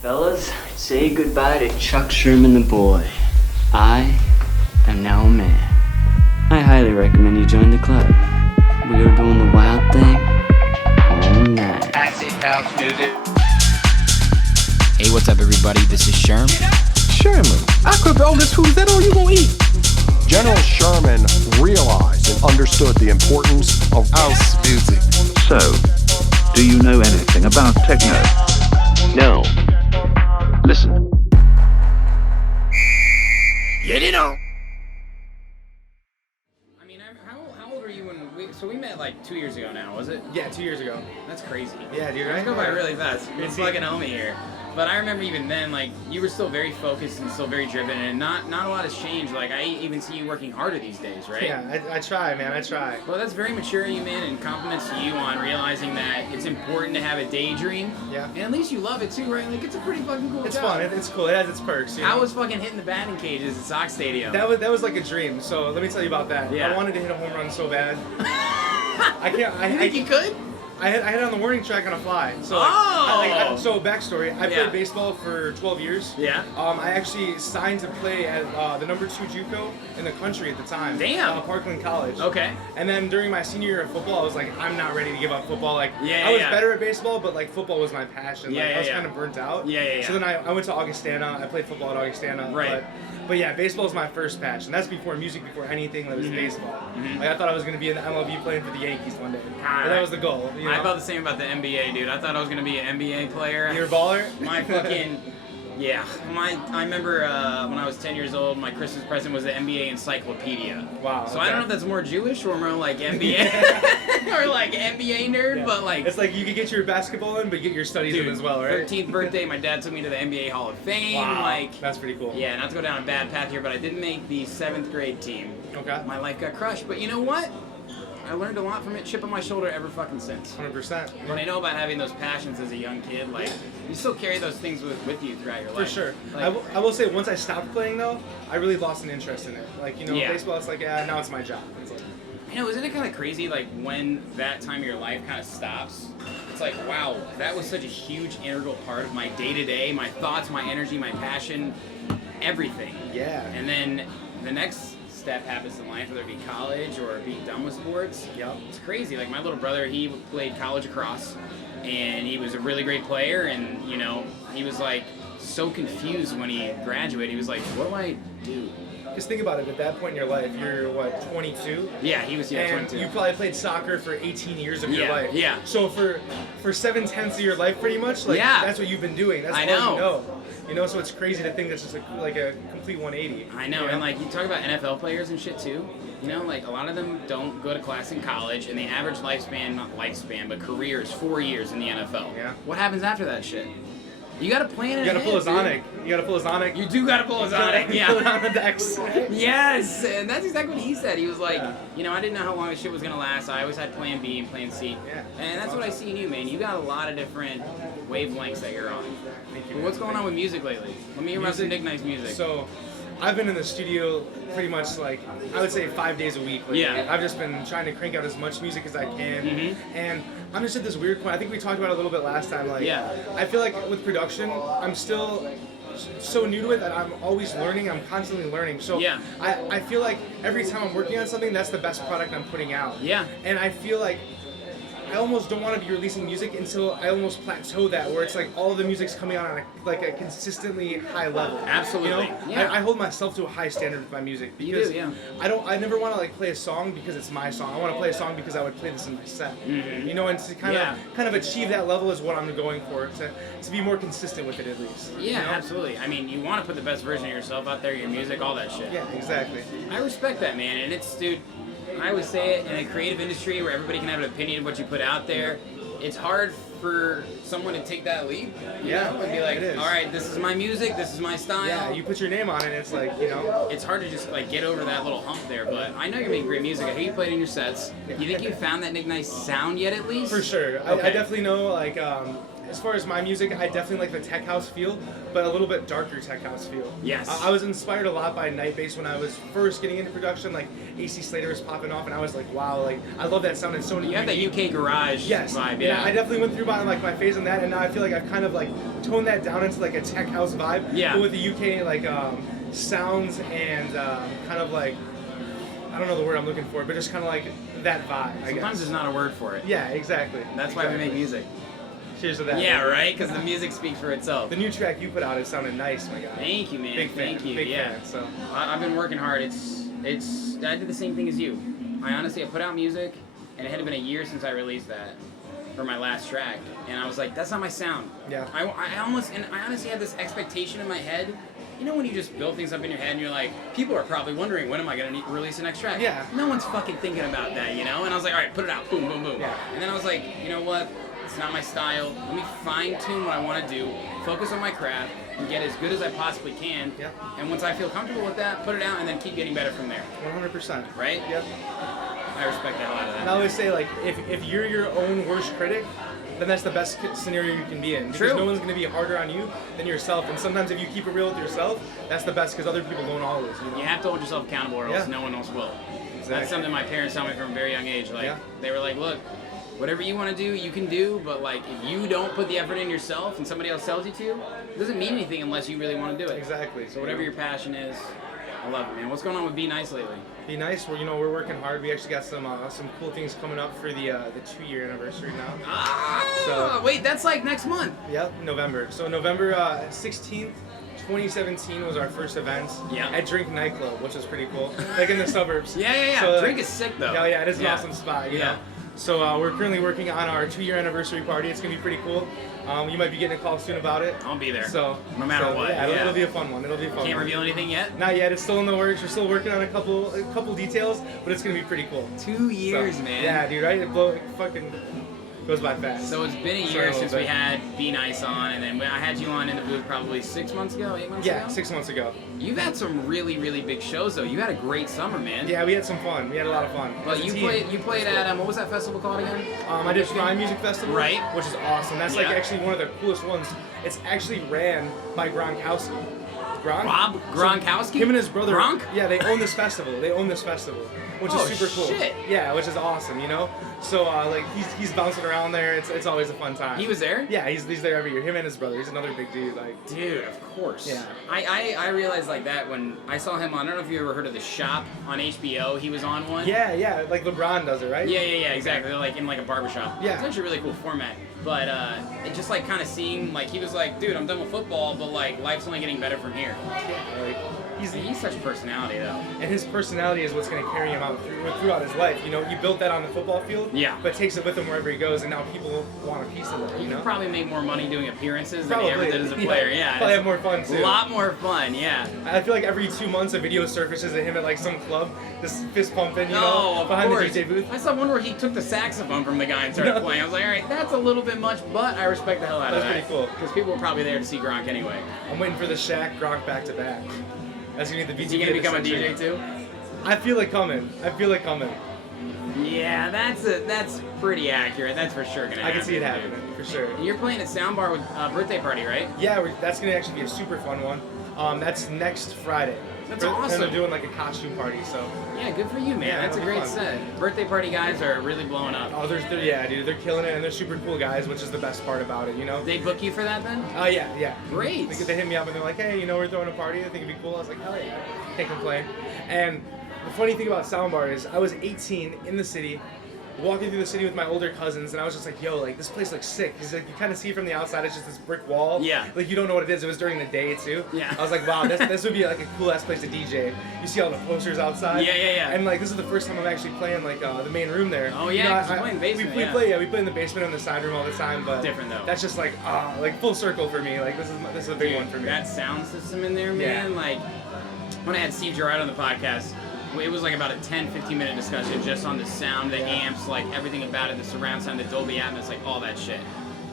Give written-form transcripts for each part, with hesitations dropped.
Fellas, say goodbye to Chuck Sherman the boy. I am now a man. I highly recommend you join the club. We are doing the wild thing all night. Acid house music. Hey, what's up, everybody? This is Sherm. Sherman, I cook all this food. Is that all you gonna eat? General Sherman realized and understood the importance of house music. So, do you know anything about techno? No. Listen. Get it on. I mean, how old are you when we met like 2 years ago now, was it? Yeah, 2 years ago. That's crazy. Yeah, dude. It's go by really fast. It's like an homie here. But I remember even then, like, you were still very focused and still very driven, and not a lot has changed. Like, I even see you working harder these days, right? Yeah, I try, man. I try. Well, that's very mature of you, man, and compliments to you on realizing that it's important to have a daydream. Yeah. And at least you love it too, right? Like, it's a pretty fucking cool It's job. fun. It's cool. It has its perks. You know? How was fucking hitting the batting cages at Sox Stadium? That was like a dream. So let me tell you about that. Yeah. I wanted to hit a home run so bad. I can't. You think you could? I hit it on the warning track on a fly. So so backstory. I played baseball for 12 years. Yeah. I actually signed to play at the number 2 JUCO in the country at the time. Damn. Parkland College. Okay. And then during my senior year of football, I was like, I'm not ready to give up football. Like, Yeah, I was yeah. better at baseball, but like football was my passion. Yeah, Like, yeah, I was yeah. kind of burnt out. Yeah. So then I went to Augustana. I played football at Augustana. Right. But yeah, baseball is my first passion. That's before music, before anything that was baseball. Like I thought I was gonna be in the MLB playing for the Yankees one day. Ah, And that was the goal. You know? I felt the same about the NBA, dude. I thought I was gonna be an NBA player. You're a baller? My fucking yeah. I remember when I was 10 years old, my Christmas present was the NBA encyclopedia. Wow. So I don't know if that's more Jewish or more like NBA or like NBA nerd, Yeah. but like It's like you could get your basketball in, but get your studies dude, in as well, right? 13th birthday, my dad took me to the NBA Hall of Fame. Wow. Like That's pretty cool. yeah, not to go down a bad path here, but I did make the 7th grade team. Okay. My life got crushed, but you know what? I learned a lot from it, chip on my shoulder ever fucking since. 100%. What I know about having those passions as a young kid, like, you still carry those things with you throughout your life. For sure. Like, I will say, once I stopped playing, though, I really lost an interest in it. Like, you know, Yeah. baseball, it's like, yeah, now it's my job. It's like, you know, isn't it kind of crazy, like, when that time of your life kind of stops? It's like, wow, that was such a huge integral part of my day-to-day, my thoughts, my energy, my passion, everything. yeah. And then the next step happens in life, whether it be college or being done with sports. Yep. It's crazy. Like, my little brother, he played college lacrosse, and he was a really great player, and, you know, he was, like, so confused when he graduated. He was like, what do I do? Because think about it, at that point in your life, you're, what, 22? Yeah, he was, And 22. you probably played soccer for 18 years of your Yeah, life. yeah. So for 7/10 of your life, pretty much, like Yeah. that's what you've been doing. That's I all know. you know. You know, so it's crazy to think that's just like a complete 180. I know, and like you talk about NFL players and shit too. You know, like a lot of them don't go to class in college, and the average lifespan, not lifespan, but career is 4 years in the NFL. Yeah. What happens after that shit? You gotta plan it You gotta ahead, pull a dude. Zonic. You gotta pull a Zonic. You do gotta pull a Zonic, Pull it yeah. on the decks. Yes, and that's exactly what he said. He was like, Yeah. you know, I didn't know how long this shit was gonna last. I always had plan B and plan C. Yeah. And that's what I see in you, man. You got a lot of different wavelengths that you're on. Thank you, But what's man. going on with music lately? Let me hear about some NIICK NIICE music. So, I've been in the studio pretty much like, I would say 5 days a week. lately. Yeah. I've just been trying to crank out as much music as I can. Mhm. And I'm just at this weird point. I think we talked about it a little bit last time. Like, Yeah. I feel like with production, I'm still so new to it that I'm always learning. I'm constantly learning. So Yeah. I feel like every time I'm working on something, that's the best product I'm putting out. Yeah. And I feel like I almost don't want to be releasing music until I almost plateau that, where it's like all of the music's coming out on a consistently high level. Absolutely. You know? Yeah. I hold myself to a high standard with my music You because do, yeah. I never want to like play a song because it's my song. I want to play a song because I would play this in my set. You know, and to Yeah. kind of achieve that level is what I'm going for, to be more consistent with it at least. Yeah, you know? absolutely. I mean, you want to put the best version of yourself out there, your music, all that shit. Yeah, exactly. I respect that, man. And it's, dude, I would say it in a creative industry where everybody can have an opinion of what you put out there. It's hard for someone to take that leap. You Yeah, know, and be like, it is. all right, this is my music, this is my style. Yeah, you put your name on it, it's like, you know. It's hard to just like get over that little hump there, but I know you're making great music. I hear you played in your sets. You think you found that NIICK NIICE sound yet, at least? For sure. Okay. I definitely know, like, as far as my music, I definitely like the tech house feel, but a little bit darker tech house feel. Yes. I was inspired a lot by night bass when I was first getting into production. Like AC Slater was popping off, and I was like, wow, like I love that sound. It's so You have that unique. UK garage Yes. vibe, Yeah, I definitely went through my phase on that, and now I feel like I've kind of like toned that down into like a tech house vibe. Yeah. But with the UK like sounds and kind of like, I don't know the word I'm looking for, but just kind of like that vibe. I Sometimes guess. there's not a word for it. Yeah, exactly. That's why we make music. Cheers to that. Yeah, right? Because the music speaks for itself. The new track you put out, it sounded nice, my guy. Thank you, man. Big fan. Thank you. Big yeah. fan. So I've been working hard. It's. I did the same thing as you. I put out music, and it had been a year since I released that for my last track, and I was like, that's not my sound. Yeah. I honestly had this expectation in my head. You know when you just build things up in your head and you're like, people are probably wondering, when am I going to release the next track? Yeah. No one's fucking thinking about that, you know? And I was like, all right, put it out. Boom, boom, boom. Yeah. And then I was like, you know what? It's not my style. Let me fine tune what I want to do, focus on my craft, and get as good as I possibly can. Yeah. And once I feel comfortable with that, put it out and then keep getting better from there. 100%. Right? Yep. I respect the hell out of And I that. always say, like, if you're your own worst critic, then that's the best scenario you can be in. Because True. no one's going to be harder on you than yourself. And sometimes if you keep it real with yourself, that's the best because other people don't always. You know? You have to hold yourself accountable or else Yeah. no one else will. Exactly. That's something my parents taught me from a very young age. Like, Yeah. they were like, look, whatever you want to do, you can do, but like, if you don't put the effort in yourself and somebody else tells you to, it doesn't mean anything unless you really want to do it. Exactly. So whatever your passion is, I love it, man. What's going on with Be Nice lately? Be nice. We're working hard. We actually got some cool things coming up for the 2-year anniversary now. Ah, So- wait, that's like next month. Yep, November. So November 16th, 2017 was our first event Yeah. at NIICK Nightclub, which was pretty cool. Like in the suburbs. Yeah. So, Drink is sick though. Oh yeah, it is an awesome spot. You know? So we're currently working on our 2-year anniversary party. It's gonna be pretty cool. You might be getting a call soon about it. I'll be there. So no matter so, what. yeah, it'll be a fun one. It'll be a fun Can't one. reveal anything yet. Not yet. It's still in the works. We're still working on a couple details, but it's gonna be pretty cool. 2 years, So, man. Yeah, dude. Right? It fucking goes by fast. So it's been a Sorry, year a little since we bit. had Be Nice on, and then I had you on in the booth probably 6 months ago, 8 months Yeah, ago? 6 months ago. You've had some really, really big shows though. You had a great summer, man. Yeah, we had some fun. We had a lot of fun. But As a you team. played at what was that festival called again? I did Prime Music Festival, Right. which is awesome. That's like Yeah. actually one of the coolest ones. It's actually ran by Gronkowski. Rob Gronkowski? Him and his brother. Gronk? Yeah, they own this festival. Which Oh, is super cool. shit. Yeah, which is awesome. You know. So like he's bouncing around there. It's always a fun time. He was there? Yeah, he's there every year. Him and his brother. He's another big dude. Like. Dude, of course. Yeah. I realized like that when I saw him on, I don't know if you ever heard of The Shop on HBO. He was on one. Yeah, like LeBron does it, right? Yeah, exactly. They're like in like a barbershop. Yeah. It's actually a really cool format. But it just like kind of seeing, like he was like, dude, I'm done with football, but like life's only getting better from here. Like, He's such a personality though. and his personality is what's going to carry him out throughout his life. You know, he built that on the football field. Yeah. But takes it with him wherever he goes, and now people want a piece of it. He You could know. probably make more money doing appearances than he ever did as a player. Yeah. Probably it's have more fun too. a lot more fun. Yeah. I feel like every 2 months a video surfaces of him at like some club, just fist pumping, you No, know, of behind course. the DJ booth. I saw one where he took the saxophone from the guy and started No. playing. I was like, all right, that's a little bit much, but I respect the hell out of That's that. pretty cool. Because people were probably there to see Gronk anyway. I'm waiting for the Shaq Gronk back to back. That's gonna be the Is he BTK gonna become a of the DJ century. too? I feel it coming. Yeah, that's pretty accurate. That's for sure gonna happen. I can see it dude. happening for sure. You're playing at Soundbar with Birthday Party, right? Yeah, that's gonna actually be a super fun one. That's next Friday. That's And awesome. they're doing like a costume party, so. Yeah, good for you, man. Yeah, That's a it'll be great fun. set. Birthday Party guys are really blowing up. Oh, yeah, dude, they're killing it, and they're super cool guys, which is the best part about it, you know? They book you for that then? Yeah. Great. They hit me up and they're like, hey, you know, we're throwing a party. I think it'd be cool. I was like, hell yeah, can't complain. And the funny thing about Soundbar is I was 18 in the city, walking through the city with my older cousins, and I was just like, yo, like, this place looks sick. Because like, you kind of see from the outside, it's just this brick wall. Yeah. Like, you don't know what it is. It was during the day, too. Yeah. I was like, wow, this would be like a cool-ass place to DJ. You see all the posters outside. Yeah. And like, this is the first time I'm actually playing like the main room there. Oh, yeah, You know, 'cause you play in the basement, we yeah. play in the basement and the side room all the time, but Different, though. that's just like full circle for me. Like this is a big Dude, one for me. that sound system in there, Yeah. man. Like, when I had Steve Gerrard on the podcast, it was like about a 10-15 minute discussion just on the sound, the amps, like everything about it, the surround sound, the Dolby Atmos, like all that shit.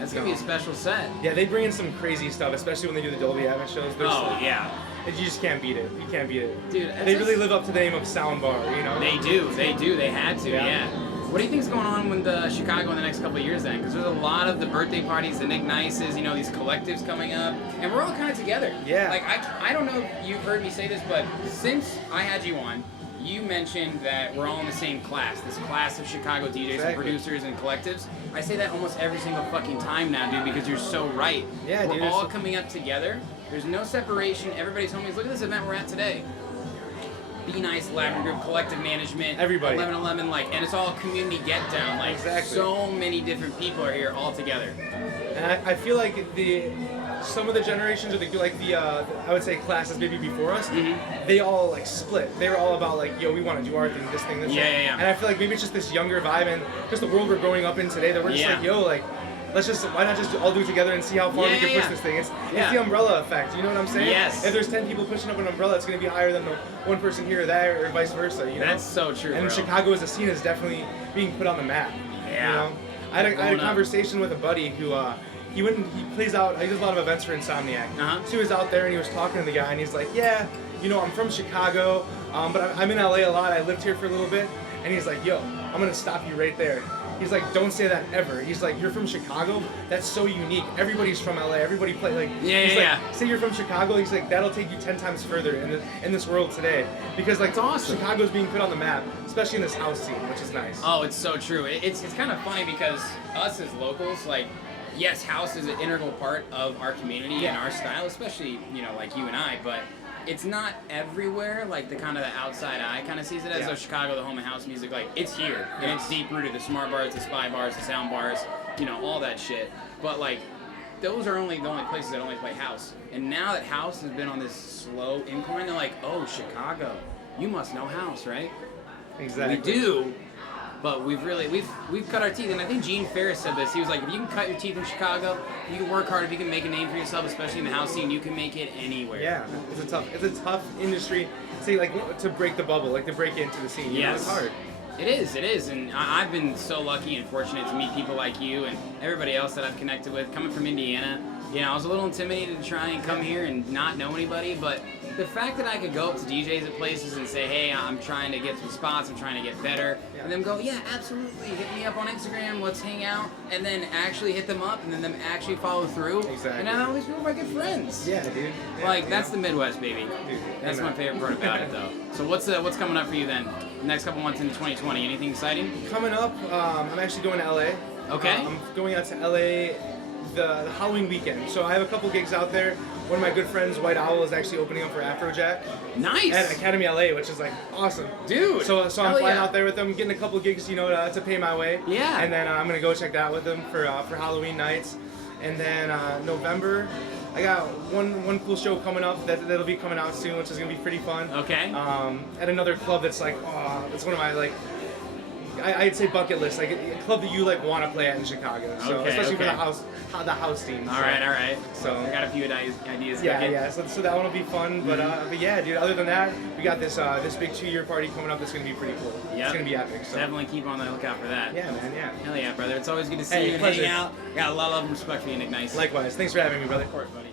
That's gonna be a special set. Yeah, they bring in some crazy stuff, especially when they do the Dolby Atmos shows. There's- Oh yeah, You just can't beat it. You can't beat it. dude. They really live up to the name of Soundbar, you know? They do. They had to. Yeah. Yeah. What do you think's going on with Chicago in the next couple of years then? Because there's a lot of the birthday parties, the NIICK NIICEs, you know, these collectives coming up, and we're all kind of together. Yeah. Like, I don't know if you've heard me say this, but since I had you on, you mentioned that we're all in the same class, this class of Chicago DJs and producers and collectives. I say that almost every single fucking time now, dude, because you're so right. Yeah, we're dude, all coming up together. There's no separation. Everybody's homies. Look at this event we're at today. Be Nice, Lavender Group, Collective Management, Everybody. 1111, like, and it's all a community get down. Like, Exactly. so many different people are here all together. And I feel like some of the generations, or I would say classes maybe before us, they all like split. They were all about like, yo, we want to do our thing, this thing, this thing. Yeah. And I feel like maybe it's just this younger vibe and just the world we're growing up in today that we're just like, yo, like, why not just all do it together and see how far we can push this thing? It's the umbrella effect, you know what I'm saying? Yes. If there's 10 people pushing up an umbrella, it's going to be higher than the one person here or there, or vice versa, you know? That's so true, And bro. Chicago as a scene is definitely being put on the map. Yeah. You know? I had a conversation with a buddy who, he does a lot of events for Insomniac. So he was out there and he was talking to the guy and he's like, yeah, you know, I'm from Chicago, but I'm in LA a lot, I lived here for a little bit. And he's like, yo, I'm going to stop you right there. He's like, don't say that ever. He's like, you're from Chicago? That's so unique. Everybody's from LA. Everybody play like. He's like, say you're from Chicago. He's like, that'll take you 10 times further in this world today, because like awesome. Chicago's being put on the map, especially in this house scene, which is nice. Oh, it's so true. It's kind of funny because us as locals, like, yes, house is an integral part of our community and our style, especially, you know, like you and I, but it's not everywhere, like the kind of the outside eye kind of sees it as though Chicago, the home of house music, like it's here and it's deep rooted. The smart bars, the spy bars, the sound bars, you know, all that shit. But like, those are the only places that only play house. And now that house has been on this slow incline, they're like, oh, Chicago, you must know house, right? Exactly. We do. But we've cut our teeth, and I think Gene Ferris said this. He was like, if you can cut your teeth in Chicago, you can work hard. If you can make a name for yourself, especially in the house scene, you can make it anywhere. Yeah, it's a tough industry. Say like to break the bubble, like to break into the scene. You know, it's hard. It is, and I've been so lucky and fortunate to meet people like you and everybody else that I've connected with. Coming from Indiana, you know, I was a little intimidated to try and come here and not know anybody, but the fact that I could go up to DJs at places and say, hey, I'm trying to get some spots, I'm trying to get better, and them go, yeah, absolutely, hit me up on Instagram, let's hang out, and then actually hit them up, and then them actually follow through. Exactly. And now all these people are my good friends. Yeah, dude. Yeah, Like, that's the Midwest, baby. Dude, That's my favorite part about it, though. So what's coming up for you then? Next couple months into 2020, anything exciting? Coming up, I'm actually going to LA. Okay. I'm going out to LA the Halloween weekend. So I have a couple gigs out there. One of my good friends, White Owl, is actually opening up for Afrojack. Nice. At Academy LA, which is like awesome. Dude. So I'm flying out there with them, getting a couple gigs, you know, to pay my way. Yeah. And then I'm gonna go check that out with them for Halloween nights. And then November, I got one cool show coming up that'll be coming out soon, which is gonna be pretty fun. Okay. At another club that's like, it's one of my like, I'd say bucket list, like a club that you like want to play at in Chicago. So especially for the house scene. All right. So I got a few ideas. Yeah. So that one will be fun. But yeah, dude. Other than that, we got this big 2-year party coming up. That's gonna be pretty cool. Yep. It's gonna be epic. So. Definitely keep on the lookout for that. Yeah, man. Yeah. Hell yeah, brother. It's always good to see Hey, you and pleasure. hang out. Got a lot of love and respect for you, NIICK NIICE. Likewise. Thanks for having me, brother. Of course, buddy.